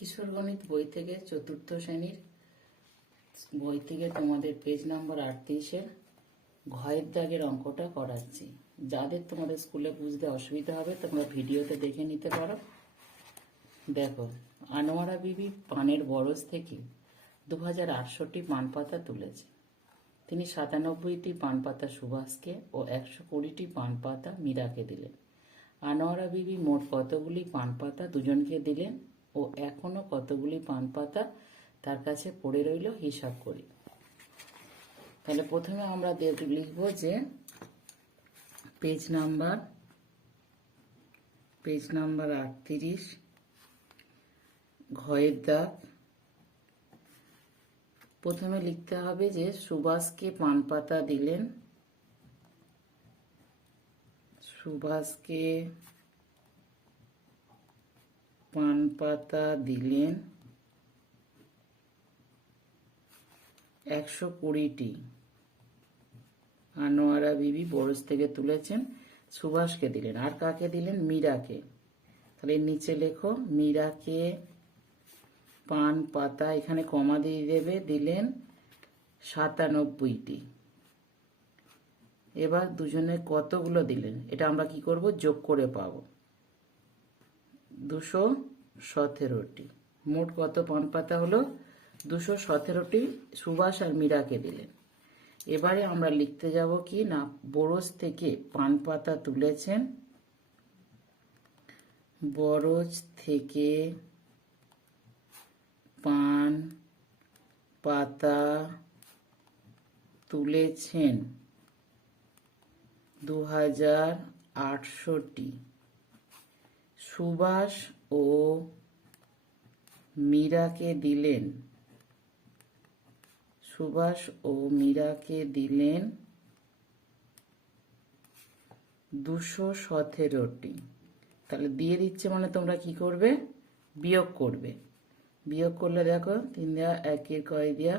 কিশোর গণিত বই থেকে চতুর্থ শ্রেণির বই থেকে তোমাদের পেজ নাম্বার আটত্রিশের ঘয়ের দাগের অঙ্কটা করাচ্ছি। যাদের তোমাদের স্কুলে বুঝতে অসুবিধা হবে, তোমরা ভিডিওতে দেখে নিতে পারো। দেখো, আনোয়ারা বিবি পানের বরজ থেকে দু হাজার আটষট্টি পান পাতা তুলেছে। তিনি সাতানব্বইটি পান পাতা সুভাষকে ও একশো কুড়িটি পান পাতা মীরাকে দিলেন। আনোয়ারা বিবি মোট কতগুলি পান পাতা দুজনকে দিলেন? ও এখনও কতগুলি পান পাতা তার কাছে পড়ে রইল হিসাব করি। তাহলে প্রথমে আমরা লিখব যে পেজ নাম্বার পেজ নাম্বার আটত্রিশ, ঘয়ের দাগ। প্রথমে লিখতে হবে যে সুভাষকে পান পাতা দিলেন। সুভাষকে পান পাতা দিলেন একশো কুড়িটি। আনোয়ারা বিবি বরজ থেকে তুলেছেন, সুভাষকে দিলেন। আর কাকে দিলেন? মীরাকে। তাহলে নিচে লেখো, মীরাকে পান পাতা এখানে কমা দিয়ে দেবে, দিলেন সাতানব্বইটি। এবার দুজনে কতগুলো দিলেন? এটা আমরা কি করব? যোগ করে পাব। দুশো সতেরোটি। মোট কত পান পাতা হলো? দুশো সতেরোটি সুভাষ আর মীরাকে দিলেন। এবারে আমরা লিখতে যাব কি না বরজ থেকে পান পাতা তুলেছেন। বরজ থেকে পান পাতা তুলেছেন। দু হাজার আটশোটি। সুভাষ ও মীরাকে দিলেন। সুভাষ ও মীরাকে দিলেন দুশো সতেরোটি। তাহলে দিয়ে দিচ্ছে মানে তোমরা কি করবে? বিয়োগ করবে। বিয়োগ করলে দেখো, তিন দেওয়া একের কয় দেওয়া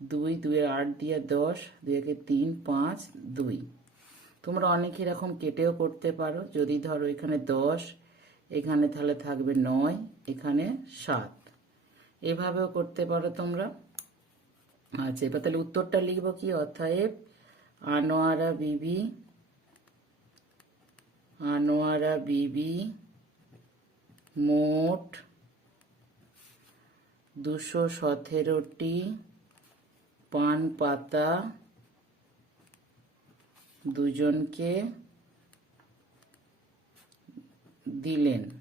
দুই, দুইয়ের আট দিয়া, দশ, দুই একে তিন, পাঁচ, দুই। তোমরা অনেক এরকম কেটেও করতে পারো। যদি ধরো এখানে দশ এখানে তাহলে থাকবে নয়, এখানে সাত। এভাবেও করতে পারো তোমরা। আচ্ছা এবার তাহলে উত্তরটা লিখব কি? অতএব আনোয়ারা বিবি আনোয়ারা বিবি মোট দুশো সতেরোটি পান পাতা দুজনকে দিলেন।